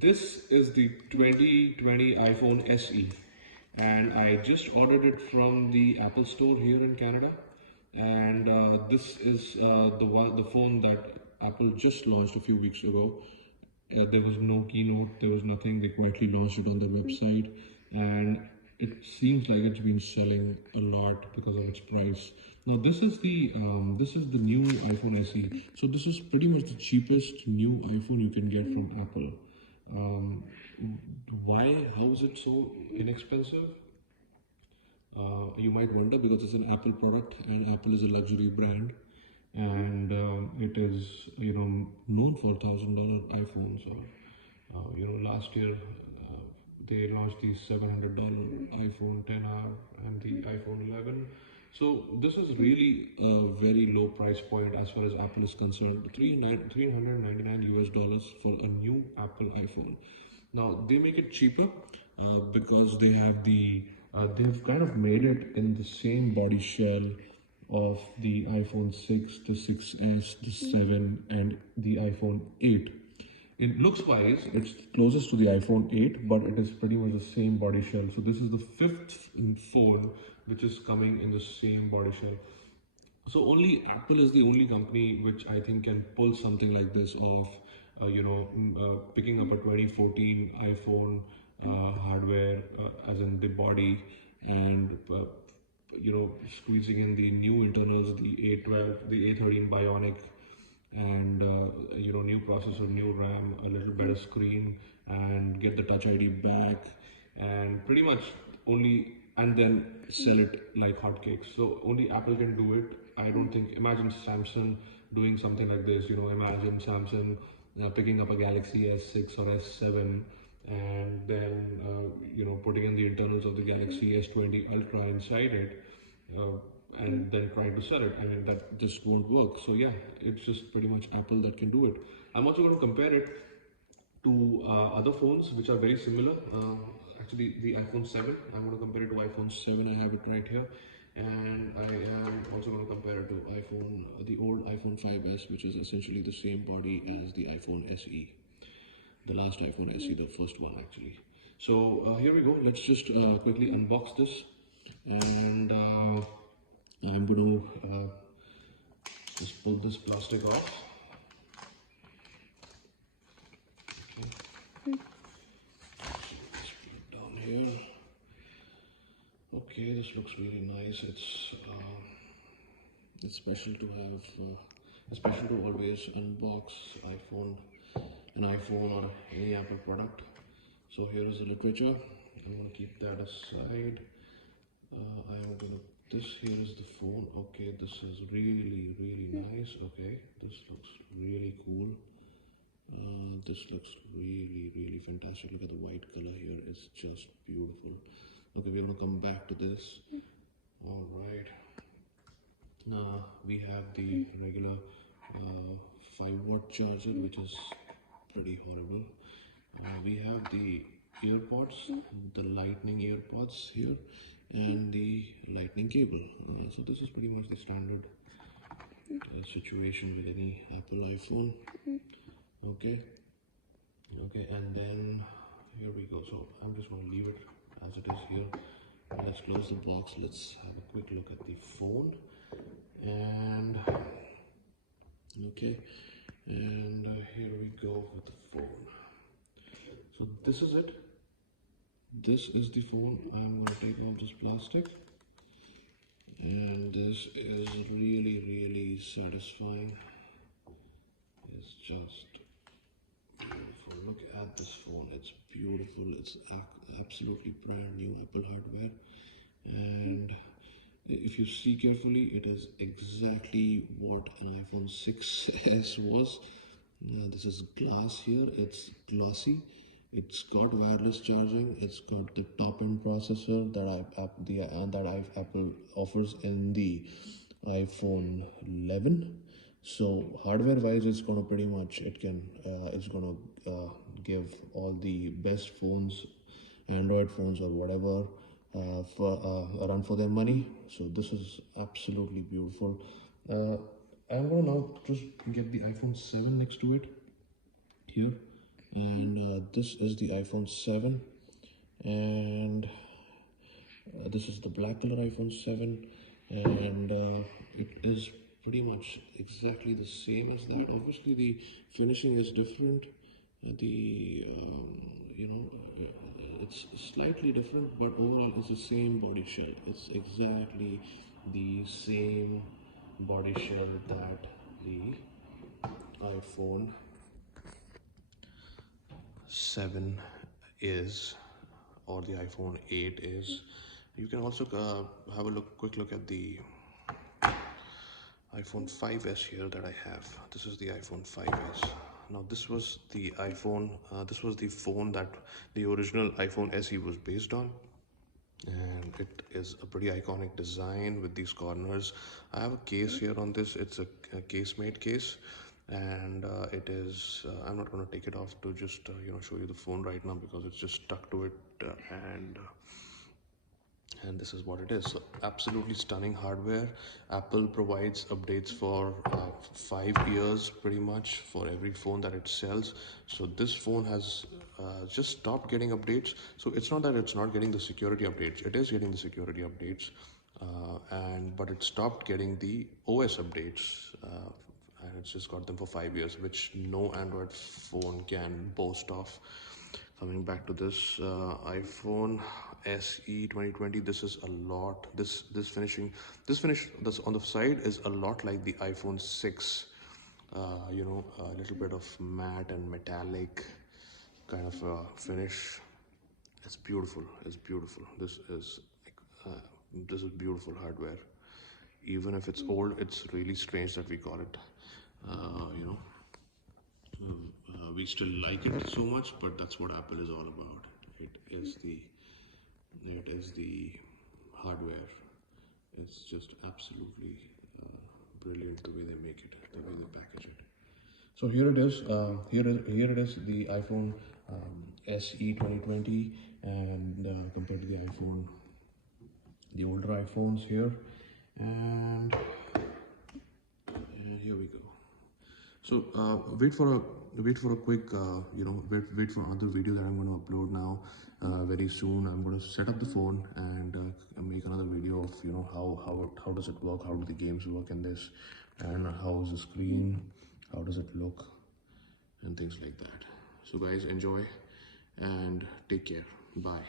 This is the 2020 iPhone SE, and I just ordered it from the Apple Store here in Canada. And this is the phone that Apple just launched a few weeks ago. There was no keynote, there was nothing. They quietly launched it on their website, and it seems like it's been selling a lot because of its price. Now this is the new iPhone SE. So this is pretty much the cheapest new iPhone you can get from Apple. Um, why? How is it so inexpensive? You might wonder, because it's an Apple product and Apple is a luxury brand, and it is known for $1,000 iPhones. Or last year they launched the $700 iPhone 10R and the iPhone 11. So this is really a very low price point as far as Apple is concerned. $399 for a new Apple iPhone. Now they make it cheaper because they've kind of made it in the same body shell of the iPhone 6, the 6S, the 7, and the iPhone 8. In looks wise, it's closest to the iPhone 8, but it is pretty much the same body shell. So this is the fifth phone which is coming in the same body shell. So only Apple is the only company which I think can pull something like this off. Picking up a 2014 iPhone hardware, as in the body, and squeezing in the new internals, the A12, the A13 Bionic, and new processor, new RAM, a little better screen, and get the Touch ID back, and pretty much only, and then sell it like hotcakes. So only Apple can do it. I don't think. Imagine Samsung doing something like this. Imagine Samsung picking up a Galaxy S6 or S7, and then putting in the internals of the Galaxy S20 Ultra inside it. And then trying to sell it. I mean, that just won't work. So yeah, it's just pretty much Apple that can do it. I'm also going to compare it to other phones which are very similar. Actually, the iPhone 7. I'm going to compare it to iPhone 7. I have it right here, and I am also going to compare it to the old iPhone 5s, which is essentially the same body as the iPhone SE, the last iPhone SE, the first one actually. So here we go. Let's just quickly unbox this, and I'm going to just pull this plastic off. Okay. Let's put it down here. Okay, this looks really nice. It's special to have, it's special to always unbox an iPhone or any Apple product. So here is the literature. I'm going to keep that aside. I'm going to, this here is the phone. Okay, this is really, really nice. Okay, this looks really cool. This looks really, really fantastic. Look at the white color here. It's just beautiful. Okay, we're going to come back to this. All right. Now we have the regular 5-watt charger, which is pretty horrible. We have the earpods, the lightning earpods here, and the lightning cable. So this is pretty much the standard situation with any Apple iPhone. Okay, and then here we go. So I'm just going to leave it as it is here. Let's close the box. Let's have a quick look at the phone. And okay, and here we go with the phone. So this is it. This is the phone. I'm going to take off this plastic, and this is really, really satisfying. It's just beautiful. Look at this phone. It's beautiful. It's absolutely brand new Apple hardware, and if you see carefully, it is exactly what an iPhone 6s was. This is glass here. It's glossy. It's got wireless charging. It's got the top-end processor that Apple offers in the iPhone 11. So hardware-wise, it's gonna pretty much it's gonna give all the best phones, Android phones or whatever, for a run for their money. So this is absolutely beautiful. I'm gonna now just get the iPhone 7 next to it here. And this is the iPhone 7, and this is the black color iPhone 7, and it is pretty much exactly the same as that. Obviously, the finishing is different. The you know, it's slightly different, but overall, it's the same body shell. It's exactly the same body shell that the iPhone 7 is, or the iPhone 8 is. You can also have a quick look at the iPhone 5s here that I have. This is the iPhone 5s. Now this was the iPhone, this was the phone that the original iPhone SE was based on, and it is a pretty iconic design with these corners. I have a case here on this. It's a case-made case, and it is I'm not going to take it off to just show you the phone right now because it's just stuck to it, and this is what it is. So absolutely stunning hardware. Apple provides updates for 5 years pretty much for every phone that it sells. So this phone has just stopped getting updates. So it's not that it's not getting the security updates, it is getting the security updates, but it stopped getting the OS updates, and it's just got them for 5 years, which no Android phone can boast of. Coming back to this iPhone SE 2020, this is a lot. This finish this on the side is a lot like the iPhone 6. A little bit of matte and metallic kind of finish. It's beautiful. It's beautiful. This is beautiful hardware. Even if it's old, it's really strange that we call it. Uh, you know, we still like it so much, but that's what Apple is all about. It is the hardware. It's just absolutely brilliant the way they make it, the way they package it. So here it is. Here it is. The iPhone SE 2020, and compared to the iPhone, the older iPhones here, and here we go. So wait for a quick wait for another video that I'm going to upload now very soon. I'm going to set up the phone and make another video of how does it work, how do the games work in this, and how is the screen, how does it look, and things like that. So guys, enjoy and take care. Bye.